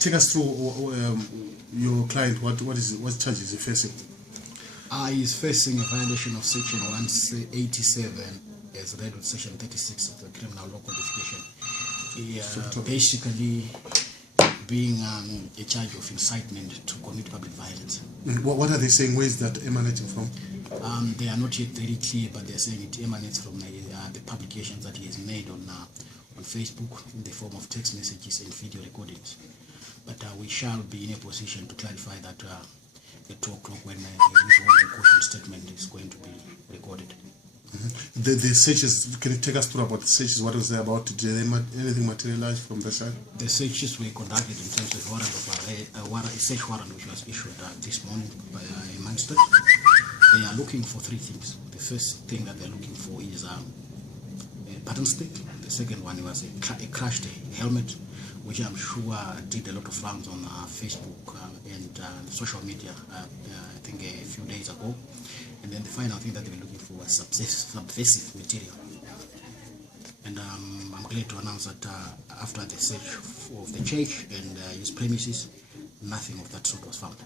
Take us through your client. What charges is he facing? He's facing a violation of Section 187 as read with Section 36 of the Criminal Law Codification. Basically being a charge of incitement to commit public violence. What are they saying? Where is that emanating from? They are not yet very clear, but they are saying it emanates from the publications that he has made on Facebook in the form of text messages and video recordings. But we shall be in a position to clarify that at 2 o'clock when his caution statement is going to be recorded. The searches, can you take us through about the searches? What was there about? Did anything materialize from the side? The searches were conducted in terms of a search warrant which was issued this morning by a magistrate. They are looking for 3 things. The first thing that they're looking for is a baton stick. The second one was a crushed helmet, which I'm sure did a lot of rounds on Facebook and social media, I think a few days ago. And then the final thing that they were looking for was subversive material. And I'm glad to announce that after the search of the church and his premises, nothing of that sort was found.